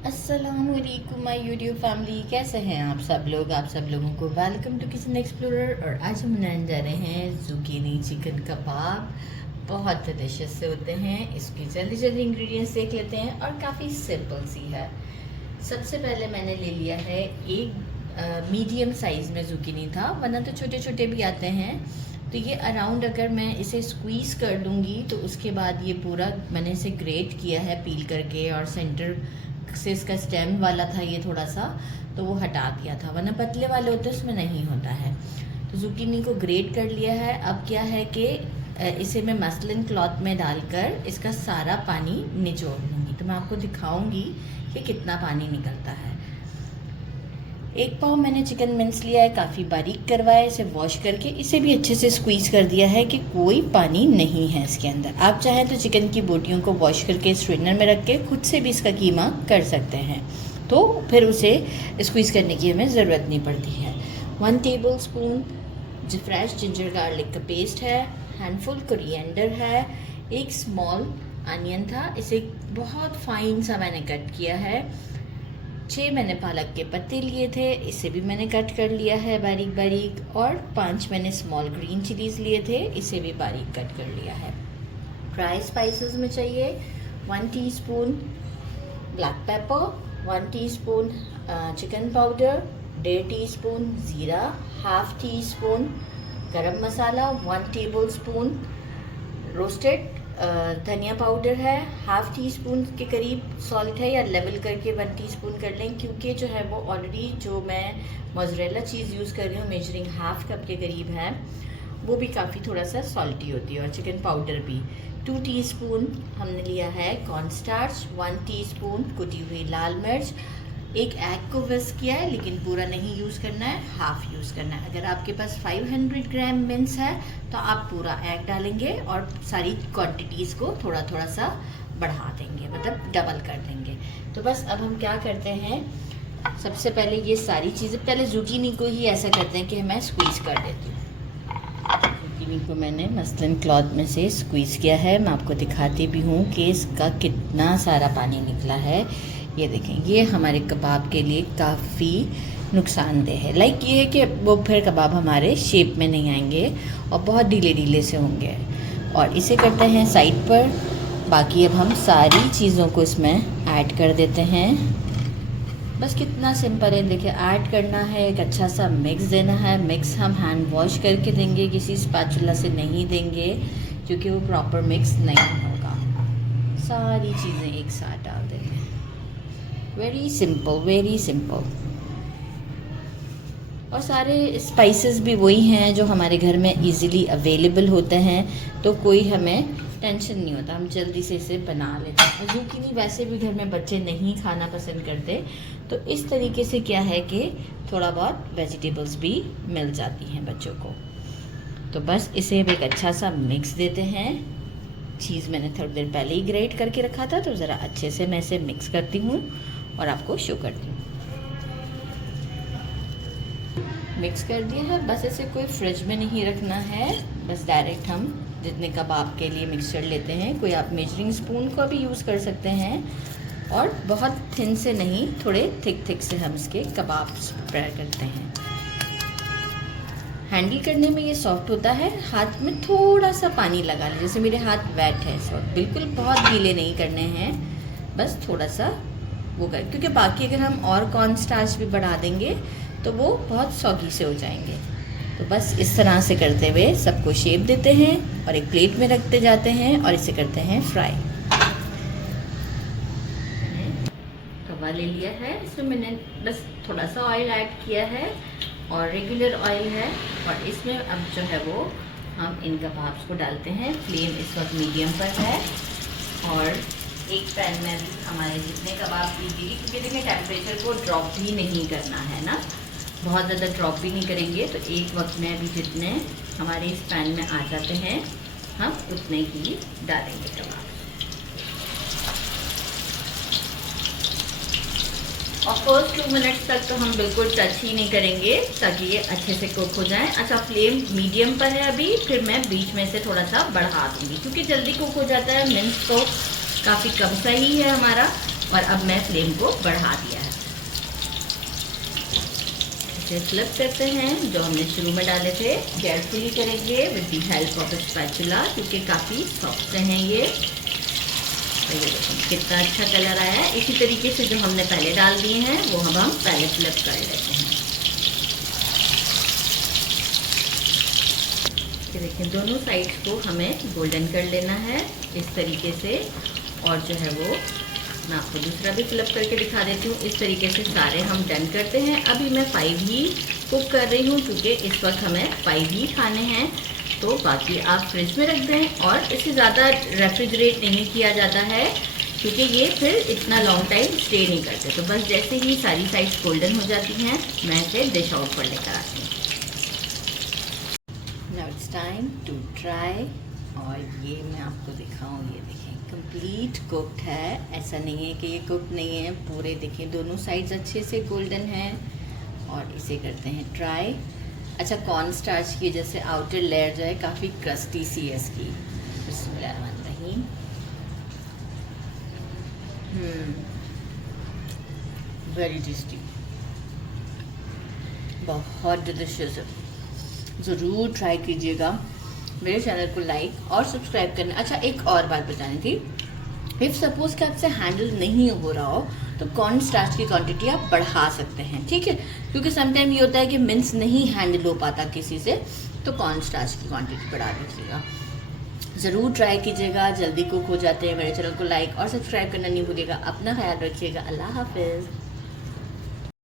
अस्सलामुअलैकुम my YouTube family, कैसे हैं आप सब लोग। आप सब लोगों को वेलकम टू किचन एक्सप्लोरर। और आज हम बनाने जा रहे हैं ज़ुकीनी चिकन कबाब। बहुत डिलीशियस से होते हैं। इसकी जल्दी जल्दी इंग्रेडिएंट्स देख लेते हैं और काफ़ी सिंपल सी है। सबसे पहले मैंने ले लिया है एक मीडियम साइज़ में ज़ुकीनी था, वरना तो छोटे छोटे भी आते हैं। तो ये अराउंड अगर मैं इसे स्क्वीज़ कर दूंगी तो उसके बाद ये पूरा मैंने इसे ग्रेट किया है पील करके, और सेंटर से इसका स्टेम वाला था ये थोड़ा सा, तो वो हटा दिया था, वरना पतले वाले होते उसमें नहीं होता है। तो ज़ुकीनी को ग्रेट कर लिया है। अब क्या है कि इसे मैं मसलिन क्लॉथ में डालकर इसका सारा पानी निचोड़ लूँगी। तो मैं आपको दिखाऊंगी कि कितना पानी निकलता है। 1 पाव मैंने चिकन मिन्स लिया है, काफ़ी बारीक करवाया, इसे वॉश करके इसे भी अच्छे से स्क्वीज़ कर दिया है कि कोई पानी नहीं है इसके अंदर। आप चाहें तो चिकन की बोटियों को वॉश करके स्ट्रेनर में रख के खुद से भी इसका कीमा कर सकते हैं, तो फिर उसे स्क्वीज़ करने की हमें ज़रूरत नहीं पड़ती है। 1 table spoon fresh ginger garlic का पेस्ट है, हैंडफुल कोरिएंडर है, एक स्मॉल अनियन था, इसे बहुत फाइन सा मैंने कट किया है। 6 मैंने पालक के पत्ते लिए थे, इसे भी मैंने कट कर लिया है बारीक बारीक। और 5 मैंने स्मॉल ग्रीन चिलीज़ लिए थे, इसे भी बारीक कट कर लिया है। ड्राई स्पाइसेस में चाहिए 1 teaspoon black pepper, 1 teaspoon chicken powder, 1.5 teaspoon ज़ीरा, हाफ टी स्पून गरम मसाला, 1 टेबल स्पून रोस्टेड धनिया पाउडर है, हाफ टी स्पून के करीब सॉल्ट है, या लेवल करके 1 टीस्पून कर लें, क्योंकि जो है वो ऑलरेडी जो मैं मोज़रेला चीज़ यूज़ कर रही हूँ मेजरिंग हाफ कप के करीब है, वो भी काफ़ी थोड़ा सा सॉल्टी होती है। और चिकन पाउडर भी 2 टीस्पून हमने लिया है कॉर्न स्टार्च, 1 टीस्पून कुटी हुई लाल मिर्च। एक एग को विस्क किया है, लेकिन पूरा नहीं यूज़ करना है, हाफ यूज़ करना है। अगर आपके पास 500 ग्राम मिन्स है तो आप पूरा एग डालेंगे और सारी क्वांटिटीज़ को थोड़ा थोड़ा सा बढ़ा देंगे, मतलब डबल कर देंगे। तो बस अब हम क्या करते हैं, सबसे पहले ये सारी चीज़ें, पहले ज़ुकीनी को ही ऐसा करते हैं कि मैं स्क्वीज़ कर देती हूँ। ज़ुकीनी को मैंने मसलिन क्लॉथ में से स्क्वीज़ किया है। मैं आपको दिखाती भी हूँ कि इसका कितना सारा पानी निकला है। ये देखें, ये हमारे कबाब के लिए काफ़ी नुकसानदेह है। लाइक ये है कि वो फिर कबाब हमारे शेप में नहीं आएंगे और बहुत ढीले ढीले से होंगे। और इसे करते हैं साइड पर। बाकी अब हम सारी चीज़ों को इसमें ऐड कर देते हैं। बस कितना सिंपल है, देखिए ऐड करना है, एक अच्छा सा मिक्स देना है। मिक्स हम हैंड वॉश करके देंगे, किसी स्पैचुला से नहीं देंगे, क्योंकि वो प्रॉपर मिक्स नहीं होगा। सारी चीज़ें एक साथ डाल देंगे। Very simple, very simple. और सारे स्पाइसेस भी वही हैं जो हमारे घर में इजीली अवेलेबल होते हैं, तो कोई हमें टेंशन नहीं होता, हम जल्दी से इसे बना लेते हैं। ज़ुकीनी वैसे भी घर में बच्चे नहीं खाना पसंद करते, तो इस तरीके से क्या है कि थोड़ा बहुत वेजिटेबल्स भी मिल जाती हैं बच्चों को। तो बस इसे एक अच्छा सा मिक्स देते हैं। चीज़ मैंने थोड़ी देर पहले ही ग्रेट करके रखा था, तो ज़रा अच्छे से मैं इसे मिक्स करती हूँ और आपको शो करती हूँ। मिक्स कर दिया है, बस इसे कोई फ्रिज में नहीं रखना है, बस डायरेक्ट हम जितने कबाब के लिए मिक्सचर लेते हैं, कोई आप मेजरिंग स्पून को भी यूज़ कर सकते हैं। और बहुत थिन से नहीं, थोड़े थिक थिक से हम इसके कबाब प्रिपेयर करते हैं। हैंडल करने में ये सॉफ्ट होता है। हाथ में थोड़ा सा पानी लगा लें, जैसे मेरे हाथ वेट है इस वक्त, बिल्कुल बहुत गीले नहीं करने हैं, बस थोड़ा सा वो कर, क्योंकि बाकी अगर हम और कॉर्न स्टार्च भी बढ़ा देंगे तो वो बहुत सॉगी से हो जाएंगे। तो बस इस तरह से करते हुए सबको शेप देते हैं और एक प्लेट में रखते जाते हैं और इसे करते हैं फ्राई। तवा ले लिया है, इसमें मैंने बस थोड़ा सा ऑयल ऐड किया है और रेगुलर ऑयल है। और इसमें अब जो है वो हम इन कबाब्स को डालते हैं। फ्लेम इस वक्त मीडियम पर है और एक पैन में भी हमारे जितने कबाब लीजिए, क्योंकि देखिए टेम्परेचर को ड्रॉप भी नहीं करना है ना, बहुत ज़्यादा ड्रॉप भी नहीं करेंगे। तो एक वक्त में अभी जितने हमारे इस पैन में आ जाते हैं हम उतने ही डालेंगे कबाब। और फर्स्ट 2 मिनट्स तक तो हम बिल्कुल टच ही नहीं करेंगे, ताकि ये अच्छे से कुक हो जाए। अच्छा, फ्लेम मीडियम पर है अभी, फिर मैं बीच में से थोड़ा सा बढ़ा दूँगी, क्योंकि जल्दी कुक हो जाता है। मिन्स तो काफ़ी कम सा ही है हमारा, और अब मैं फ्लेम को बढ़ा दिया है। इसे फ्लिप करते हैं, जो हमने शुरू में डाले थे केयरफुली करेंगे with the help of spatula, क्योंकि काफ़ी सॉफ्ट हैं ये। तो ये देखो कितना अच्छा कलर आया है। इसी तरीके से जो हमने पहले डाल दिए हैं वो हम पहले फ्लिप कर लेते हैं। देखिए दोनों साइड्स को हमें गोल्डन कर लेना है इस तरीके से। और जो है वो मैं आपको दूसरा भी फ्लिप करके दिखा देती हूँ। इस तरीके से सारे हम डन करते हैं। अभी मैं 5 ही कुक कर रही हूँ, क्योंकि इस वक्त हमें 5 ही खाने हैं। तो बाकी आप फ्रिज में रख दें, और इसे ज़्यादा रेफ्रिजरेट नहीं किया जाता है, क्योंकि ये फिर इतना लॉन्ग टाइम स्टे नहीं करते। तो बस जैसे ही सारी साइड्स गोल्डन हो जाती हैं, मैं इसे डिश आउट पर लेकर आती हूँ। Now it's time to try. और ये मैं आपको दिखाऊँ, ये देखें कंप्लीट कुक्ड है। ऐसा नहीं है कि ये कुक्ड नहीं है, पूरे देखें दोनों साइड्स अच्छे से गोल्डन हैं। और इसे करते हैं ट्राई। अच्छा, कॉर्न स्टार्च की जैसे आउटर लेयर जो है काफ़ी क्रस्टी सी है इसकी। बिस्मिल्लाहिर्रहमानिर्रहीम। वेरी टेस्टी, बहुत डिलिशियस है। ज़रूर ट्राई कीजिएगा। मेरे चैनल को लाइक और सब्सक्राइब करना। अच्छा, एक और बात बतानी थी। इफ़ सपोज़ कि आपसे हैंडल नहीं हो रहा हो तो कॉर्न स्टार्च की क्वांटिटी आप बढ़ा सकते हैं, ठीक है। क्योंकि समटाइम ये होता है कि मिन्स नहीं हैंडल हो पाता किसी से, तो कॉर्न स्टार्च की क्वांटिटी बढ़ा दीजिएगा। ज़रूर ट्राई कीजिएगा, जल्दी कुक हो जाते हैं। मेरे चैनल को लाइक और सब्सक्राइब करना नहीं भूलिएगा। अपना ख्याल रखिएगा। अल्लाह हाफिज़।